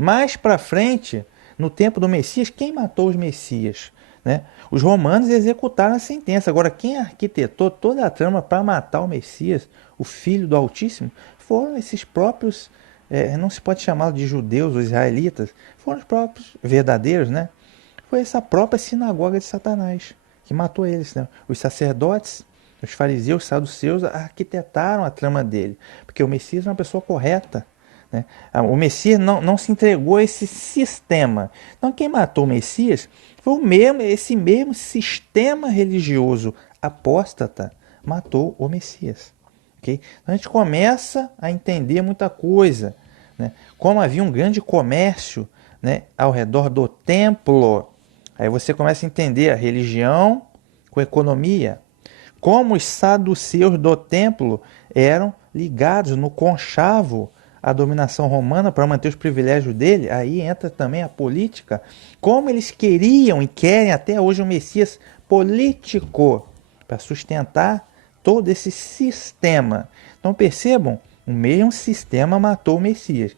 Mais para frente, no tempo do Messias, quem matou os Messias? Né? Os romanos executaram a sentença. Agora, quem arquitetou toda a trama para matar o Messias, o Filho do Altíssimo, foram esses próprios, não se pode chamá-los de judeus ou israelitas, foram os próprios verdadeiros, né? Foi essa própria sinagoga de Satanás que matou eles. Né? Os sacerdotes, os fariseus, os saduceus arquitetaram a trama dele, porque o Messias é uma pessoa correta. Né? O Messias não se entregou a esse sistema. Então quem matou o Messias foi esse mesmo sistema religioso apóstata matou o Messias. Okay? Então a gente começa a entender muita coisa. Né? Como havia um grande comércio, né, ao redor do templo, aí você começa a entender a religião com a economia. Como os saduceus do templo eram ligados no conchavo à dominação romana para manter os privilégios dele, aí entra também a política. Como eles queriam e querem até hoje um Messias político para sustentar todo esse sistema. Então percebam, o mesmo sistema matou o Messias.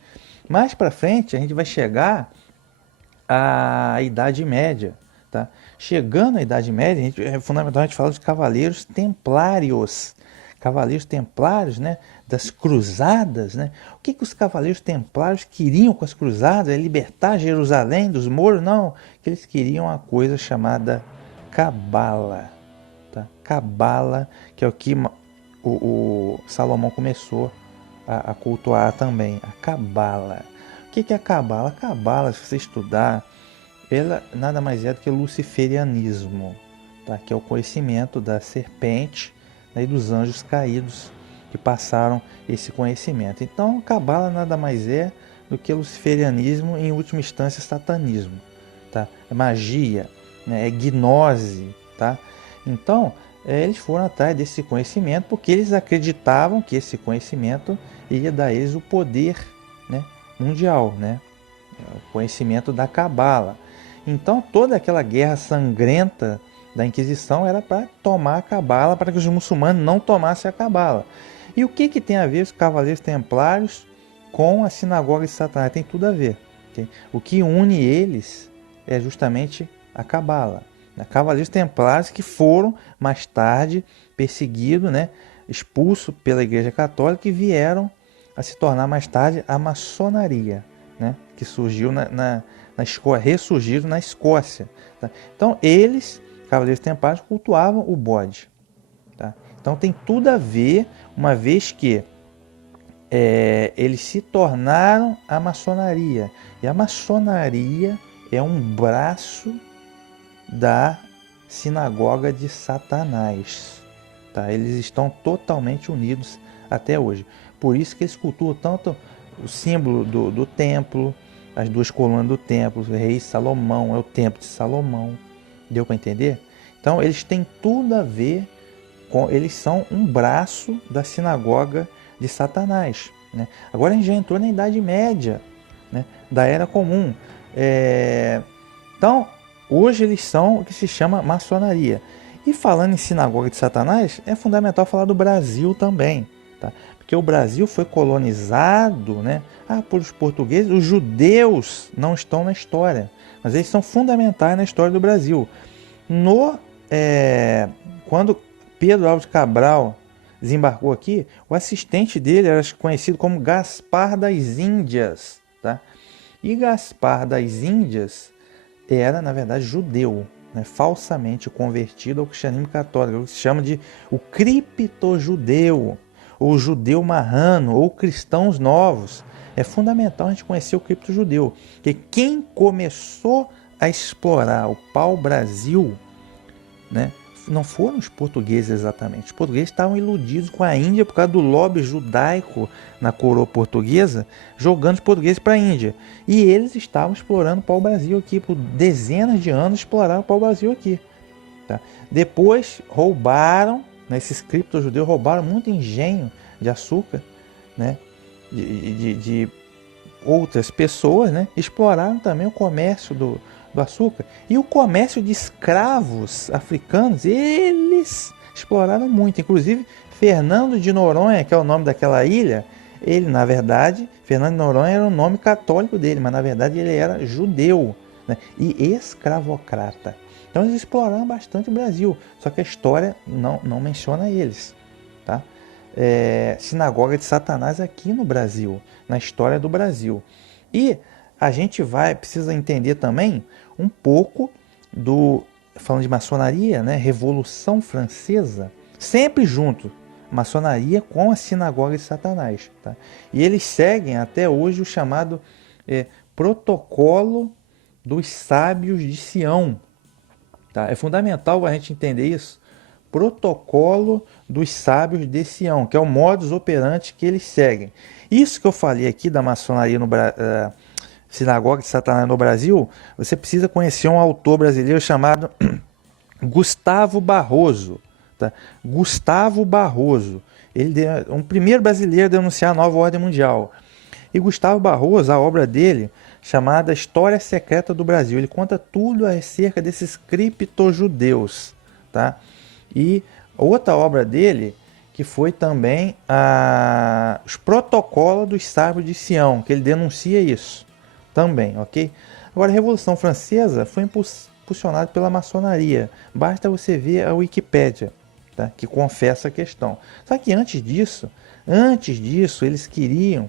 Mais para frente a gente vai chegar à Idade Média. Tá? Chegando à Idade Média, é fundamental a gente falar dos cavaleiros templários. Cavaleiros templários, né? Das cruzadas. Né? O que os cavaleiros templários queriam com as cruzadas? É libertar Jerusalém dos mouros? Não, que eles queriam uma coisa chamada cabala. Tá? Cabala, que é o que o Salomão começou a cultuar também, a cabala. O que é a cabala? A cabala, se você estudar, ela nada mais é do que o luciferianismo, tá? Que é o conhecimento da serpente, né, e dos anjos caídos que passaram esse conhecimento. Então, a cabala nada mais é do que o luciferianismo, em última instância, satanismo. Tá? É magia, né? É gnose. Tá? Então, eles foram atrás desse conhecimento porque eles acreditavam que esse conhecimento ia dar a eles o poder, né, mundial, né? O conhecimento da cabala. Então toda aquela guerra sangrenta da Inquisição era para tomar a cabala, para que os muçulmanos não tomassem a cabala. E o que tem a ver os cavaleiros templários com a sinagoga de Satanás? Tem tudo a ver. Okay? O que une eles é justamente a cabala. Cavaleiros templários que foram mais tarde perseguidos, né, expulsos pela Igreja Católica e vieram a se tornar mais tarde a maçonaria, né, que surgiu na Escócia, ressurgiram na Escócia. Tá? Então eles, Cavaleiros Templários, cultuavam o bode. Tá? Então tem tudo a ver, uma vez que eles se tornaram a maçonaria. E a maçonaria é um braço da sinagoga de Satanás. Tá? Eles estão totalmente unidos até hoje. Por isso que eles cultuam tanto o símbolo do templo, as duas colunas do templo, o rei Salomão, é o templo de Salomão. Deu para entender? Então eles têm tudo a ver com... Eles são um braço da sinagoga de Satanás. Né? Agora a gente já entrou na Idade Média, né? Da Era Comum. Então, hoje eles são o que se chama maçonaria. E falando em sinagoga de Satanás, é fundamental falar do Brasil também. Tá? Porque o Brasil foi colonizado, né, por os portugueses. Os judeus não estão na história, mas eles são fundamentais na história do Brasil. Quando Pedro Álvares Cabral desembarcou aqui, o assistente dele era conhecido como Gaspar das Índias. Tá? E Gaspar das Índias era, na verdade, judeu, né, falsamente convertido ao cristianismo católico, o que se chama de o criptojudeu, ou judeu marrano, ou cristãos novos. É fundamental a gente conhecer o criptojudeu, porque quem começou a explorar o pau-brasil, né, não foram os portugueses exatamente. Os portugueses estavam iludidos com a Índia por causa do lobby judaico na coroa portuguesa, jogando os portugueses para a Índia. E eles estavam explorando o pau-brasil aqui, por dezenas de anos exploraram o pau-brasil aqui. Tá? Depois roubaram, né, esses criptojudeus roubaram muito engenho de açúcar, né, de outras pessoas, né, exploraram também o comércio do açúcar. E o comércio de escravos africanos, eles exploraram muito. Inclusive, Fernando de Noronha, que é o nome daquela ilha, Ele, na verdade, Fernando de Noronha era o nome católico dele, mas na verdade ele era judeu, né? E escravocrata. Então eles exploraram bastante o Brasil, só que a história não menciona eles, tá? Sinagoga de Satanás aqui no Brasil, na história do Brasil. E a gente precisa entender também um pouco falando de maçonaria, né? Revolução Francesa, sempre junto, maçonaria com a sinagoga de Satanás, tá? E eles seguem até hoje o chamado protocolo dos sábios de Sião, tá? É fundamental a gente entender isso. Protocolo dos sábios de Sião, que é o modus operandi que eles seguem. Isso que eu falei aqui da maçonaria sinagoga de Satanás no Brasil, você precisa conhecer um autor brasileiro chamado Gustavo Barroso. Tá? Gustavo Barroso. Ele é um primeiro brasileiro a denunciar a nova ordem mundial. E Gustavo Barroso, a obra dele, chamada História Secreta do Brasil, ele conta tudo acerca desses criptojudeus, tá? E outra obra dele, que foi também os protocolos dos sábios de Sião, que ele denuncia isso também, ok? Agora, a Revolução Francesa foi impulsionada pela maçonaria. Basta você ver a Wikipédia, tá? Que confessa a questão. Só que antes disso, eles queriam,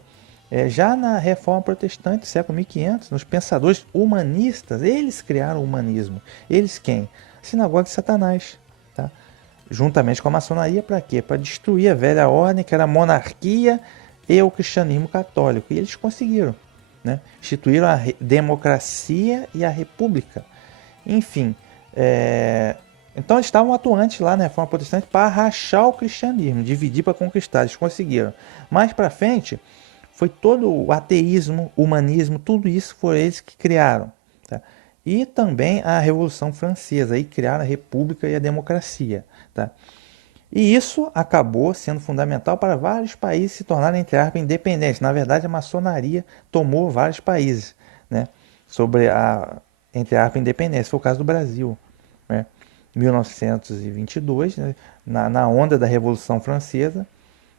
já na Reforma Protestante, século 1500, nos pensadores humanistas, eles criaram o humanismo. Eles quem? A Sinagoga de Satanás, tá? Juntamente com a maçonaria, para quê? Para destruir a velha ordem, que era a monarquia e o cristianismo católico. E eles conseguiram, né? Instituíram a democracia e a república. Enfim, então eles estavam atuantes lá na Reforma Protestante para rachar o cristianismo, dividir para conquistar. Eles conseguiram. Mais para frente, foi todo o ateísmo, o humanismo, tudo isso foram eles que criaram, tá? E também a Revolução Francesa, aí criaram a República e a democracia, tá? E isso acabou sendo fundamental para vários países se tornarem, entre aspas, independentes. Na verdade, a maçonaria tomou vários países, né, sobre a, entre aspas, independência. Foi o caso do Brasil, né? 1922, né, na onda da Revolução Francesa,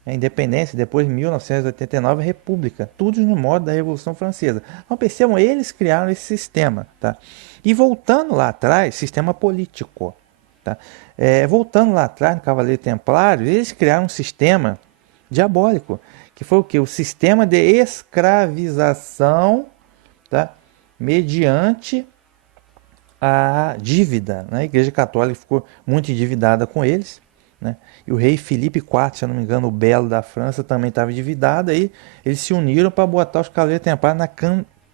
a independência, depois 1989 a república, tudo no modo da Revolução Francesa. Então percebam, eles criaram esse sistema, tá? E voltando lá atrás, sistema político, tá? Voltando lá atrás no Cavaleiro Templário, eles criaram um sistema diabólico, que foi o que? O sistema de escravização, tá? Mediante a dívida, né? A Igreja Católica ficou muito endividada com eles, né? E o rei Filipe IV, se eu não me engano, o Belo da França, também estava endividado. Aí eles se uniram para botar os Cavaleiros Templários na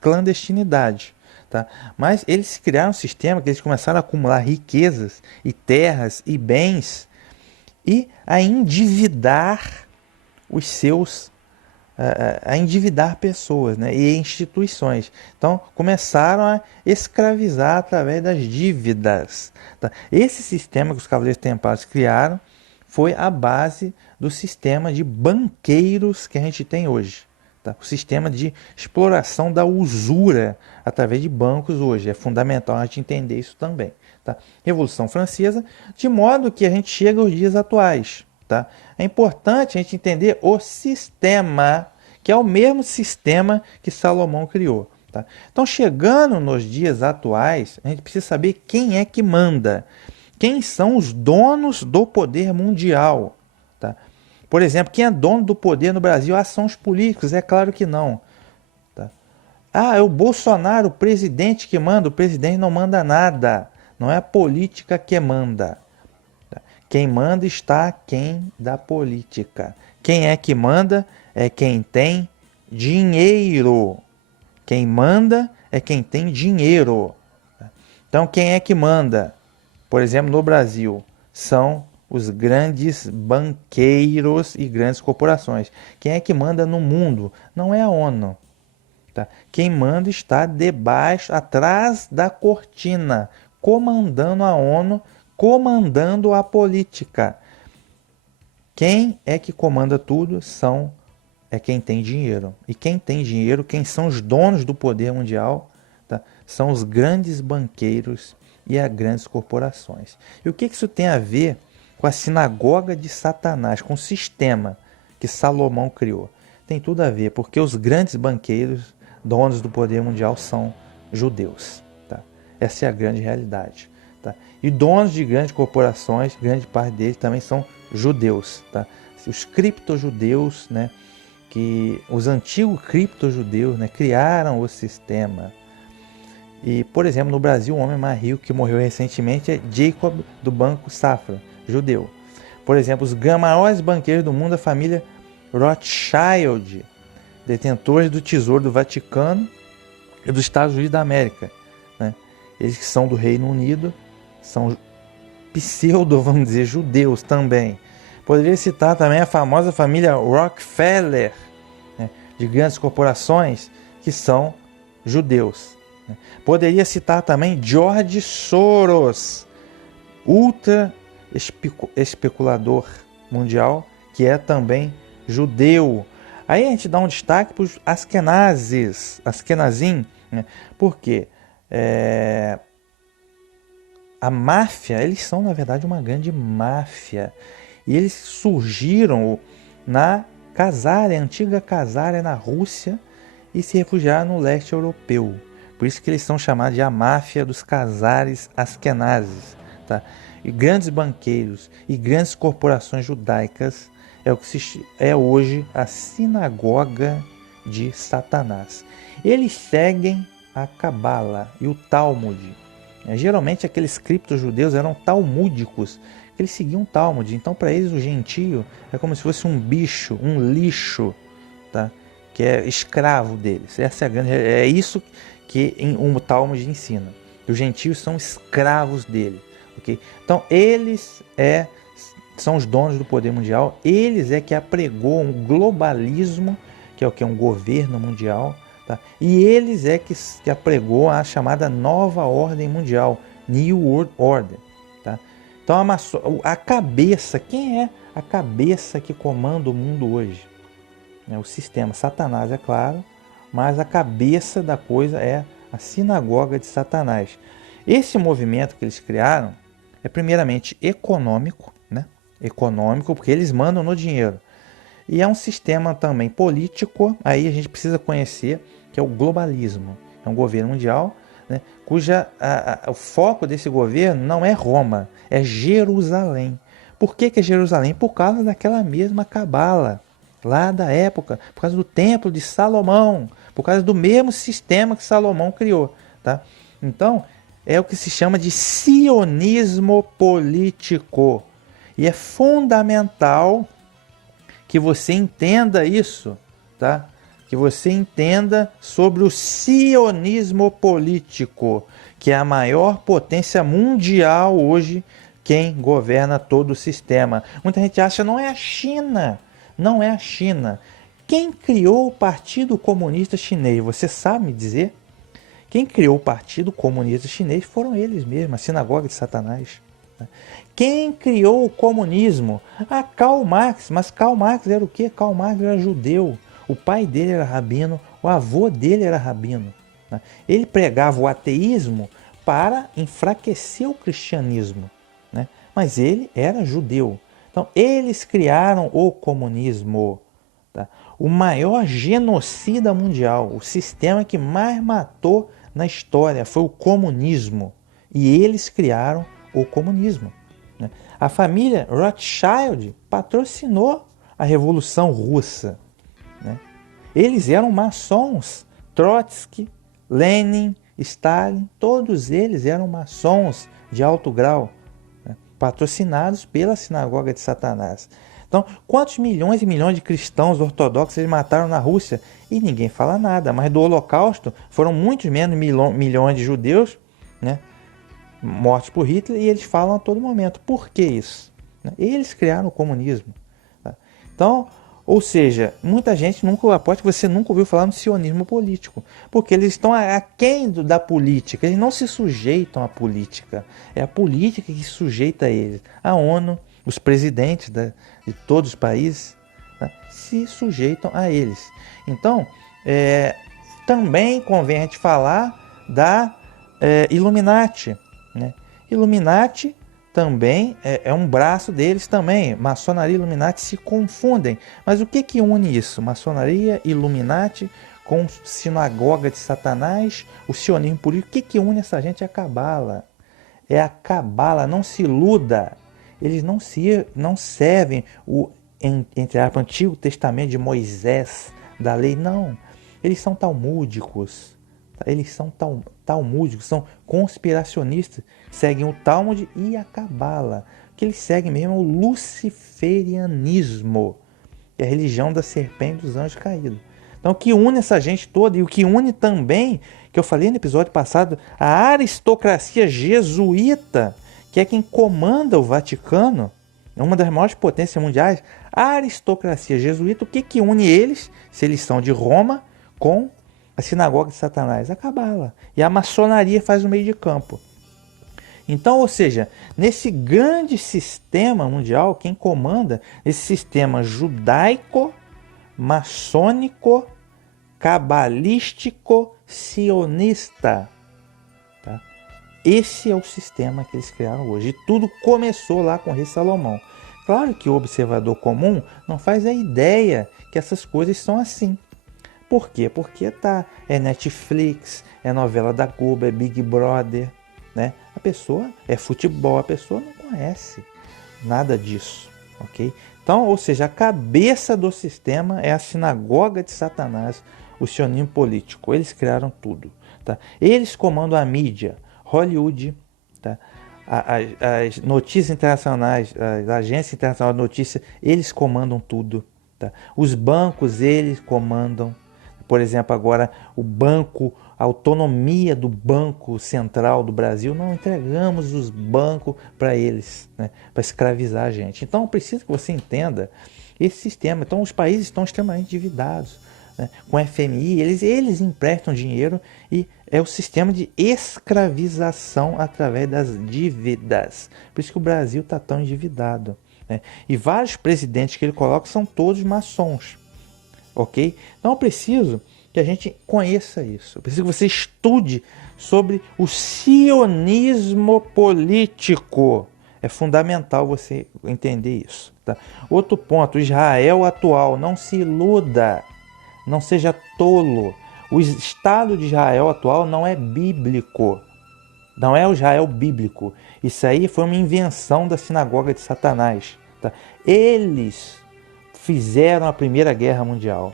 clandestinidade, tá? Mas eles criaram um sistema que eles começaram a acumular riquezas e terras e bens e a endividar os seus a endividar pessoas, né, e instituições. Então começaram a escravizar através das dívidas, tá? Esse sistema que os Cavaleiros Templários criaram foi a base do sistema de banqueiros que a gente tem hoje, tá? O sistema de exploração da usura através de bancos hoje. É fundamental a gente entender isso também, tá? Revolução Francesa, de modo que a gente chega aos dias atuais, tá? É importante a gente entender o sistema, que é o mesmo sistema que Salomão criou, tá? Então, chegando nos dias atuais, a gente precisa saber quem é que manda. Quem são os donos do poder mundial, tá? Por exemplo, quem é dono do poder no Brasil? São os políticos? É claro que não, tá? É o Bolsonaro, o presidente que manda. O presidente não manda nada. Não é a política que manda. Quem manda está quem da política. Quem é que manda? É quem tem dinheiro. Quem manda é quem tem dinheiro. Então, quem é que manda? Por exemplo, no Brasil, são os grandes banqueiros e grandes corporações. Quem é que manda no mundo? Não é a ONU, tá? Quem manda está debaixo, atrás da cortina, comandando a ONU, comandando a política. Quem é que comanda tudo é quem tem dinheiro. E quem tem dinheiro, quem são os donos do poder mundial, tá? São os grandes banqueiros e as grandes corporações. E o que isso tem a ver com a sinagoga de Satanás, com o sistema que Salomão criou? tem tudo a ver, porque os grandes banqueiros, donos do poder mundial, são judeus. Tá? Essa é a grande realidade. Tá? E donos de grandes corporações, grande parte deles também são judeus. Tá? Os criptojudeus, né, que os antigos criptojudeus, né, criaram o sistema. E, por exemplo, no Brasil, o homem mais rico que morreu recentemente é Jacob do Banco Safra, judeu. Por exemplo, os maiores banqueiros do mundo, a família Rothschild, detentores do Tesouro do Vaticano e dos Estados Unidos da América. Né? Eles que são do Reino Unido, são pseudo, vamos dizer, judeus também. Poderia citar também a famosa família Rockefeller, né? De grandes corporações que são judeus. Poderia citar também George Soros, ultra especulador mundial, que é também judeu. Aí a gente dá um destaque para os Askenazim, né? Porque a máfia, eles são na verdade uma grande máfia. E eles surgiram na Casária, antiga Casária na Rússia, e se refugiaram no leste europeu. Por isso que eles são chamados de a máfia dos Casares Askenazes. Tá? E grandes banqueiros e grandes corporações judaicas é o que é hoje a sinagoga de Satanás. Eles seguem a Cabala e o Talmud. Geralmente aqueles cripto-judeus eram talmúdicos, eles seguiam o Talmud. Então para eles o gentio é como se fosse um bicho, um lixo, tá? Que é escravo deles. Essa é a grande, é isso que o Talmud ensina. Os gentios são escravos dele. Okay? Então eles são os donos do poder mundial. Eles é que apregou um globalismo, que é o que é um governo mundial. Tá? E eles é que apregou a chamada nova ordem mundial, New World Order. Tá? Então a cabeça, quem é a cabeça que comanda o mundo hoje? O sistema, Satanás, é claro, mas a cabeça da coisa é a sinagoga de Satanás. Esse movimento que eles criaram é primeiramente econômico, né? Econômico, porque eles mandam no dinheiro. E é um sistema também político, aí a gente precisa conhecer, que é o globalismo. É um governo mundial, né, o foco desse governo não é Roma, é Jerusalém. Por que é Jerusalém? Por causa daquela mesma cabala, lá da época, por causa do templo de Salomão, por causa do mesmo sistema que Salomão criou. Tá? Então, é o que se chama de sionismo político. E é fundamental que você entenda isso, tá? Que você entenda sobre o sionismo político, que é a maior potência mundial hoje, quem governa todo o sistema. Muita gente acha não é a China, não é a China. Quem criou o Partido Comunista Chinês? Você sabe me dizer? Quem criou o Partido Comunista Chinês foram eles mesmos, a sinagoga de Satanás. Quem criou o comunismo? Karl Marx. Mas Karl Marx era o quê? Karl Marx era judeu. O pai dele era rabino, o avô dele era rabino. Ele pregava o ateísmo para enfraquecer o cristianismo. Mas ele era judeu. Então, eles criaram o comunismo. O maior genocida mundial, o sistema que mais matou na história foi o comunismo. E eles criaram o comunismo. A família Rothschild patrocinou a Revolução Russa. Eles eram maçons. Trotsky, Lenin, Stalin, todos eles eram maçons de alto grau, patrocinados pela sinagoga de Satanás. Então, quantos milhões e milhões de cristãos ortodoxos eles mataram na Rússia? E ninguém fala nada. Mas do Holocausto foram muitos menos milhões de judeus, mortos por Hitler, e eles falam a todo momento. Por que isso? Eles criaram o comunismo. Então, ou seja, muita gente nunca, aposto que você nunca ouviu falar no sionismo político, porque eles estão aquém da política, eles não se sujeitam à política, é a política que se sujeita a eles. A ONU, os presidentes de todos os países, se sujeitam a eles. Então, também convém a gente falar da Illuminati. Illuminati também é um braço deles também. Maçonaria e Illuminati se confundem. Mas o que une isso? Maçonaria, Illuminati com sinagoga de Satanás, o sionismo político. O que une essa gente? É a cabala. É a cabala, não se iluda. Eles não servem o, entre aspas, Antigo Testamento de Moisés, da lei, não. Eles são talmúdicos. Eles são talmúdicos, são conspiracionistas, seguem o Talmud e a Cabala. O que eles seguem mesmo é o luciferianismo, que é a religião da serpente dos anjos caídos. Então o que une essa gente toda, e o que une também, que eu falei no episódio passado, a aristocracia jesuíta, que é quem comanda o Vaticano, é uma das maiores potências mundiais, a aristocracia jesuíta, o que une eles, se eles são de Roma, com a sinagoga de Satanás? A cabala. E a maçonaria faz o meio de campo. Então, ou seja, nesse grande sistema mundial, quem comanda esse sistema judaico, maçônico, cabalístico, sionista. Tá? Esse é o sistema que eles criaram hoje. E tudo começou lá com o rei Salomão. Claro que o observador comum não faz a ideia que essas coisas são assim. Por quê? Porque é Netflix, é novela da Globo, é Big Brother, né? A pessoa é futebol, a pessoa não conhece nada disso, ok? Então, ou seja, a cabeça do sistema é a sinagoga de Satanás, o sionismo político. Eles criaram tudo, tá? Eles comandam a mídia, Hollywood, tá? As notícias internacionais, as agências internacionais de notícias, eles comandam tudo, tá? Os bancos, eles comandam. Por exemplo, agora o banco, a autonomia do Banco Central do Brasil, não entregamos os bancos para eles, né, para escravizar a gente. Então, preciso que você entenda esse sistema. Então, os países estão extremamente endividados, né, com a FMI, eles emprestam dinheiro e é o sistema de escravização através das dívidas. Por isso que o Brasil está tão endividado, né? E vários presidentes que ele coloca são todos maçons. Ok? Então eu preciso que a gente conheça isso. Eu preciso que você estude sobre o sionismo político. É fundamental você entender isso. Tá? Outro ponto, Israel atual. Não se iluda. Não seja tolo. O Estado de Israel atual não é bíblico. Não é o Israel bíblico. Isso aí foi uma invenção da sinagoga de Satanás. Tá? Eles fizeram a Primeira Guerra Mundial.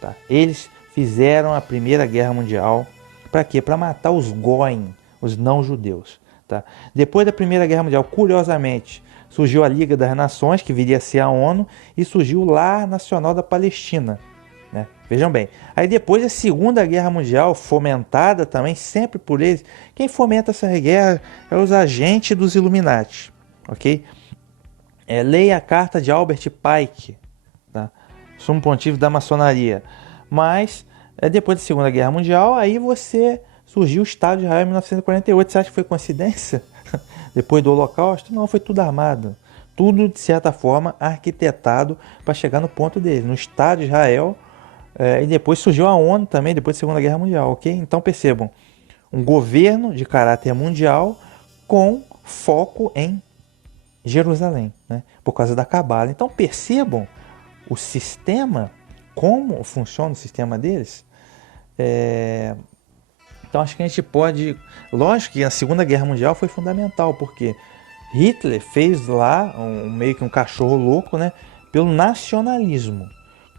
Tá? Eles fizeram a Primeira Guerra Mundial para quê? Para matar os Goim, os não-judeus. Tá? Depois da Primeira Guerra Mundial, curiosamente, surgiu a Liga das Nações, que viria a ser a ONU, e surgiu o Lar Nacional da Palestina. Né? Vejam bem. Aí depois da Segunda Guerra Mundial, fomentada também sempre por eles, quem fomenta essa guerra é os agentes dos Illuminati. Ok? Leia a carta de Albert Pike, tá? Sumo pontífice da maçonaria. Mas, depois da Segunda Guerra Mundial, aí surgiu o Estado de Israel em 1948. Você acha que foi coincidência? Depois do Holocausto? Não, foi tudo armado. Tudo, de certa forma, arquitetado para chegar no ponto dele. No Estado de Israel, e depois surgiu a ONU também, depois da Segunda Guerra Mundial, ok? Então percebam, um governo de caráter mundial com foco em Jerusalém, né? Por causa da Cabala. Então percebam o sistema, como funciona o sistema deles. Então acho que a gente pode... Lógico que a Segunda Guerra Mundial foi fundamental, porque Hitler fez lá meio que um cachorro louco, né, pelo nacionalismo,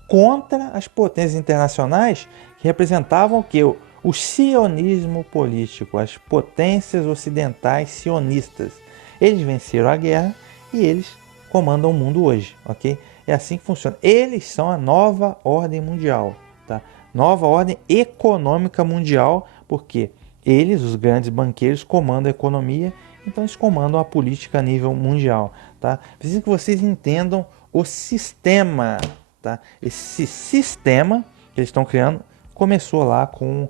contra as potências internacionais que representavam o quê? O sionismo político, as potências ocidentais sionistas. Eles venceram a guerra e eles comandam o mundo hoje, ok? É assim que funciona. Eles são a nova ordem mundial, tá? Nova ordem econômica mundial, porque eles, os grandes banqueiros, comandam a economia, então eles comandam a política a nível mundial, tá? Preciso que vocês entendam o sistema, tá? Esse sistema que eles estão criando começou lá com